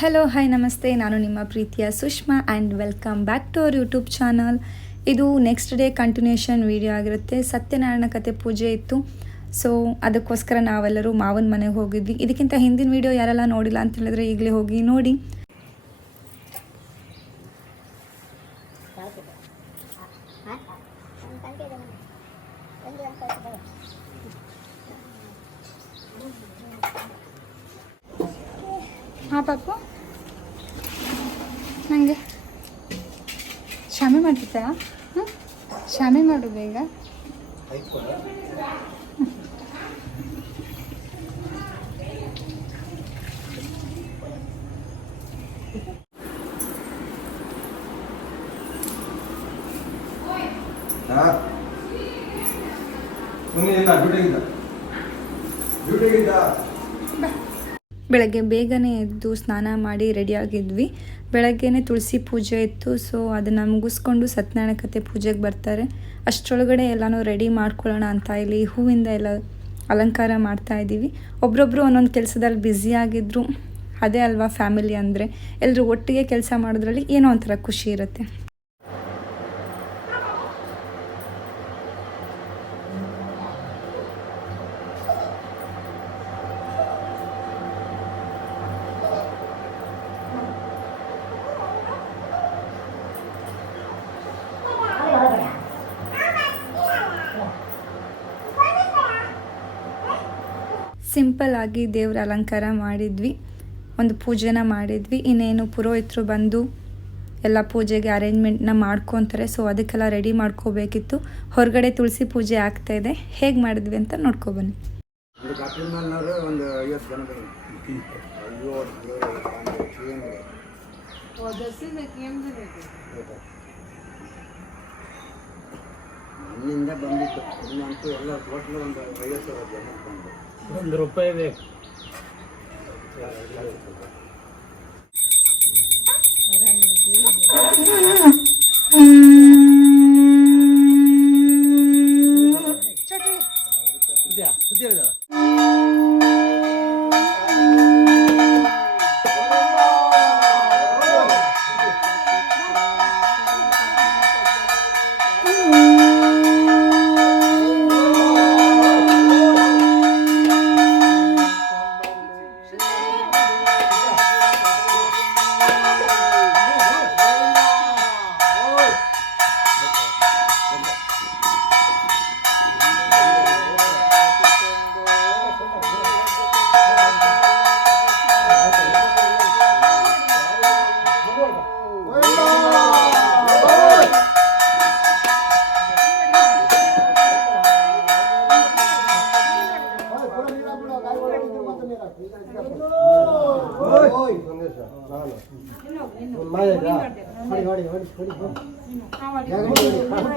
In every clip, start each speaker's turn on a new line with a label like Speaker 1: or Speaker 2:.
Speaker 1: Hello hi ನಮಸ್ತೆ ನಾನು ನಿಮ್ಮ ಪ್ರೀತಿಯ Sushma and welcome back to our YouTube channel ಇದು ನೆಕ್ಸ್ಟ್ ಡೇ ಕಂಟಿನ್ಯೂಷನ್ ವಿಡಿಯೋ ಆಗಿರುತ್ತೆ. ಸತ್ಯನಾರಾಯಣ ಕತೆ ಪೂಜೆ ಇತ್ತು. ಸೊ ಅದಕ್ಕೋಸ್ಕರ ನಾವೆಲ್ಲರೂ ಮಾವನ ಮನೆಗೆ ಹೋಗಿದ್ವಿ. ಇದಕ್ಕಿಂತ ಹಿಂದಿನ ವೀಡಿಯೋ ಯಾರೆಲ್ಲ ನೋಡಿಲ್ಲ ಅಂತ ಹೇಳಿದ್ರೆ ಈಗಲೇ ಹೋಗಿ ನೋಡಿ. ಹಾಂ ಪಾಪು. ನನಗೆ ಶಾಮೆ ಮಾಡ್ತಿದ್ದ ಹಾಂ ಶಾಮೆ ಮಾಡು ಬೇಗ.
Speaker 2: ಸುಮ್ಮನೆ ಇಲ್ಲ
Speaker 1: ಬೆಳಗ್ಗೆ ಬೇಗನೆ ಎದ್ದು ಸ್ನಾನ ಮಾಡಿ ರೆಡಿಯಾಗಿದ್ವಿ ಬೆಳಗ್ಗೆನೆ ತುಳಸಿ ಪೂಜೆ ಇತ್ತು. ಸೊ ಅದನ್ನು ಮುಗಿಸ್ಕೊಂಡು ಸತ್ಯನಾರಾಯಣ ಕತೆ ಪೂಜೆಗೆ ಬರ್ತಾರೆ. ಅಷ್ಟರೊಳಗಡೆ ಎಲ್ಲನೂ ರೆಡಿ ಮಾಡ್ಕೊಳ್ಳೋಣ ಅಂತ ಇಲ್ಲಿ ಹೂವಿಂದ ಎಲ್ಲ ಅಲಂಕಾರ ಮಾಡ್ತಾ ಇದ್ದೀವಿ. ಒಬ್ರೊಬ್ರು ಒಂದೊಂದು ಕೆಲಸದಲ್ಲಿ ಬ್ಯುಸಿ ಆಗಿದ್ರು. ಅದೇ ಅಲ್ವಾ ಫ್ಯಾಮಿಲಿ ಅಂದರೆ. ಎಲ್ಲರೂ ಒಟ್ಟಿಗೆ ಕೆಲಸ ಮಾಡೋದ್ರಲ್ಲಿ ಏನೋ ಒಂಥರ ಖುಷಿ ಇರುತ್ತೆ. ಸಿಂಪಲ್ ಆಗಿ ದೇವ್ರ ಅಲಂಕಾರ ಮಾಡಿದ್ವಿ. ಒಂದು ಪೂಜೆನ ಮಾಡಿದ್ವಿ. ಇನ್ನೇನು ಪುರೋಹಿತರು ಬಂದು ಎಲ್ಲ ಪೂಜೆಗೆ ಅರೇಂಜ್ಮೆಂಟ್ನ ಮಾಡ್ಕೊತಾರೆ. ಸೊ ಅದಕ್ಕೆಲ್ಲ ರೆಡಿ ಮಾಡ್ಕೋಬೇಕಿತ್ತು. ಹೊರಗಡೆ ತುಳಸಿ ಪೂಜೆ ಆಗ್ತಾ ಇದೆ. ಹೇಗೆ ಮಾಡಿದ್ವಿ ಅಂತ ನೋಡ್ಕೊಬನ್ನಿ
Speaker 2: ಬಂದಿತ್ತು. ಇಲ್ಲಂತೂ ಎಲ್ಲ ಹೋಟ್ಲು ಒಂದು ಐವತ್ತು ಜನ ಬಂದು
Speaker 3: ಒಂದು ರೂಪಾಯಿ ಬೇಕು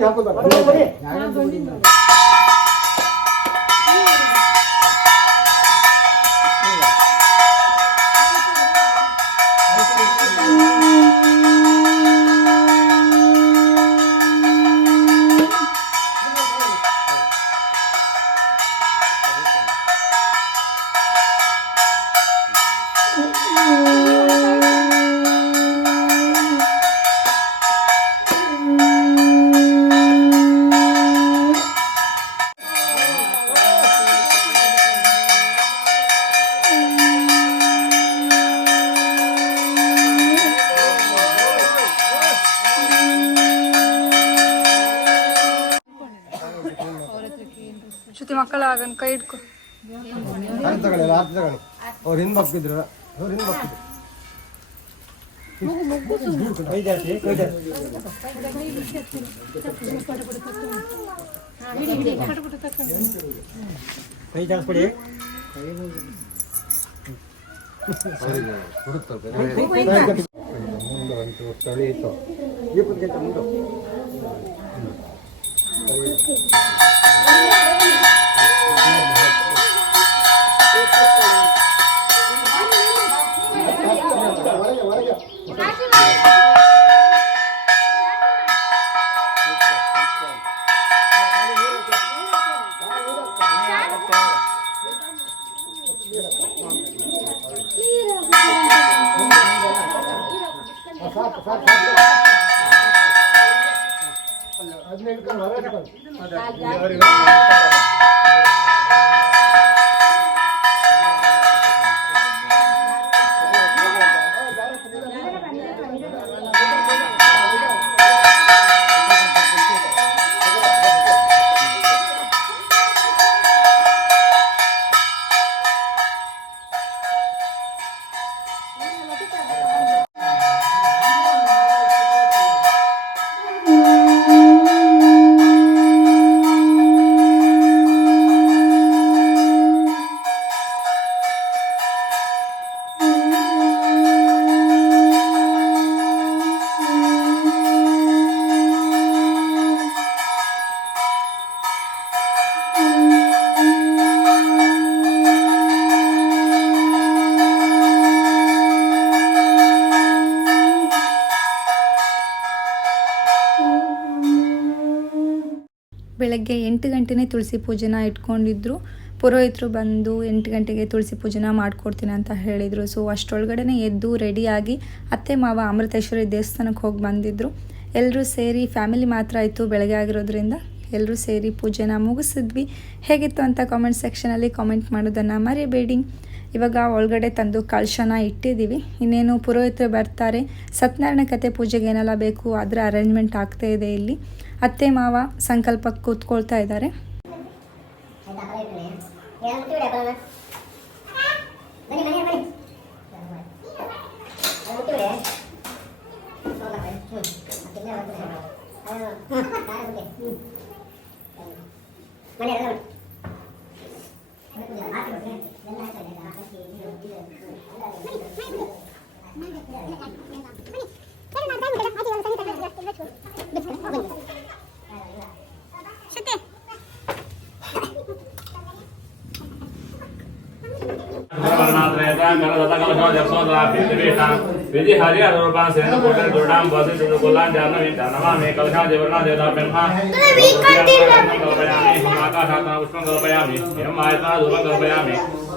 Speaker 3: ಹಾಕೋದು
Speaker 1: ಶ್ರುತಿ ಮಕ್ಕಳ ಆಗನ್ ಕೈ
Speaker 2: ತಗೊಳ್ಳಿ ಅವ್ರು ಹಿಂದೆ ಬಕ್ಕಿದ್ರು ಅವ್ರು ಹಿಂದೆ ಬಕ್ಕಿದ್ರು ಕೈ ಒಂದು ತಳಿ ಇತ್ತು ಮುಂದೆ ಹದಿನೆಂಟು
Speaker 1: ಬೆಳಗ್ಗೆ ಎಂಟು ಗಂಟೆನೇ ತುಳಸಿ ಪೂಜೆನ ಇಟ್ಕೊಂಡಿದ್ರು. ಪುರೋಹಿತರು ಬಂದು ಎಂಟು ಗಂಟೆಗೆ ತುಳಸಿ ಪೂಜೆನ ಮಾಡ್ಕೊಡ್ತೀನಿ ಅಂತ ಹೇಳಿದರು. ಸೊ ಅಷ್ಟರೊಳಗಡೆ ಎದ್ದು ರೆಡಿಯಾಗಿ ಅತ್ತೆ ಮಾವ ಅಮೃತೇಶ್ವರಿ ದೇವಸ್ಥಾನಕ್ಕೆ ಹೋಗಿ ಬಂದಿದ್ದರು ಎಲ್ಲರೂ ಸೇರಿ ಫ್ಯಾಮಿಲಿ ಮಾತ್ರ ಆಯಿತು ಬೆಳಗ್ಗೆ ಆಗಿರೋದ್ರಿಂದ. ಎಲ್ಲರೂ ಸೇರಿ ಪೂಜೆನ ಮುಗಿಸಿದ್ವಿ. ಹೇಗಿತ್ತು ಅಂತ ಕಾಮೆಂಟ್ ಸೆಕ್ಷನಲ್ಲಿ ಕಾಮೆಂಟ್ ಮಾಡೋದನ್ನು ಮರಿಬೇಡಿ. ಇವಾಗ ಒಳಗಡೆ ತಂದು ಕಳಶನ ಇಟ್ಟಿದ್ದೀವಿ. ಇನ್ನೇನು ಪುರೋಹಿತರು ಬರ್ತಾರೆ, ಸತ್ಯನಾರಾಯಣ ಕತೆ ಪೂಜೆಗೆ ಏನೆಲ್ಲ ಬೇಕು ಅದರ ಅರೇಂಜ್ಮೆಂಟ್ ಆಗ್ತಾ ಇದೆ ಇಲ್ಲಿ. ಅತ್ತೆ ಮಾವ ಸಂಕಲ್ಪಕ್ಕೆ ಕೂತ್ಕೊಳ್ತಾ ಇದ್ದಾರೆ.
Speaker 3: ಮನೆ
Speaker 4: विधि हरि अरूपा सेन कोटन गुरुनाम वसे सिंधु गोलान जानम विद्या नमामि कलखा देवर्णा देवता ब्रह्मा कल्पयामि हिमाका शातना पुष्पं कल्पयामि एवं आयतना धूपं कल्पयामि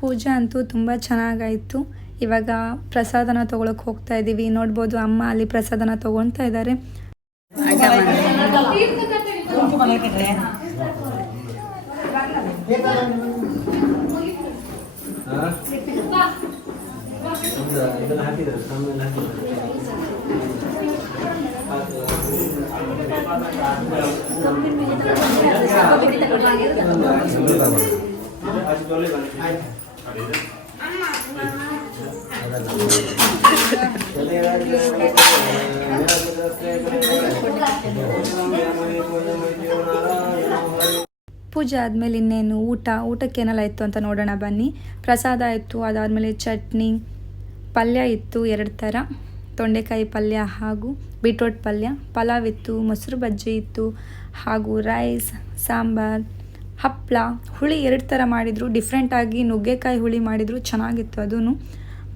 Speaker 1: ಪೂಜೆ ಅಂತೂ ತುಂಬ ಚೆನ್ನಾಗಾಯಿತು. ಇವಾಗ ಪ್ರಸಾದನ ತಗೊಳಕ್ ಹೋಗ್ತಾ ಇದೀವಿ. ನೋಡ್ಬೋದು ಅಮ್ಮ ಅಲ್ಲಿ ಪ್ರಸಾದನ ತಗೊಳ್ತಾ ಇದ್ದಾರೆ ಹಾಕಿದ್ರೆ ಪೂಜೆ ಆದಮೇಲೆ ಇನ್ನೇನು ಊಟ? ಊಟಕ್ಕೆ ಏನೆಲ್ಲ ಇತ್ತು ಅಂತ ನೋಡೋಣ ಬನ್ನಿ. ಪ್ರಸಾದ ಇತ್ತು, ಅದಾದಮೇಲೆ ಚಟ್ನಿ, ಪಲ್ಯ ಇತ್ತು ಎರಡು ಥರ. ತೊಂಡೆಕಾಯಿ ಪಲ್ಯ ಹಾಗೂ ಬೀಟ್ರೋಟ್ ಪಲ್ಯ. ಪಲಾವ್ ಇತ್ತು, ಮೊಸರು ಬಜ್ಜಿ ಇತ್ತು ಹಾಗೂ ರೈಸ್, ಸಾಂಬಾರ್. ಹಪ್ಪಳ ಹುಳಿ ಎರಡು ಥರ ಮಾಡಿದರು. ಡಿಫ್ರೆಂಟಾಗಿ ನುಗ್ಗೆಕಾಯಿ ಹುಳಿ ಮಾಡಿದರು. ಚೆನ್ನಾಗಿತ್ತು ಅದೂ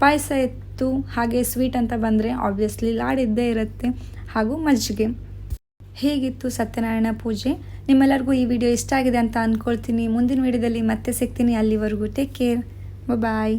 Speaker 1: ಪಾಯಸ ಇತ್ತು. ಹಾಗೆ ಸ್ವೀಟ್ ಅಂತ ಬಂದರೆ ಆಬ್ವಿಯಸ್ಲಿ ಲಾಡಿದ್ದೇ ಇರುತ್ತೆ. ಹಾಗೂ ಮಜ್ಜಿಗೆ. ಹೇಗಿತ್ತು ಸತ್ಯನಾರಾಯಣ ಪೂಜೆ. ನಿಮ್ಮೆಲ್ಲರಿಗೂ ಈ ವಿಡಿಯೋ ಇಷ್ಟ ಆಗಿದೆ ಅಂತ ಅಂದ್ಕೊಳ್ತೀನಿ ಮುಂದಿನ ವಿಡಿಯೋದಲ್ಲಿ ಮತ್ತೆ ಸಿಗ್ತೀನಿ. ಅಲ್ಲಿವರೆಗೂ ಟೇಕ್ ಕೇರ್ ಬಾಯ್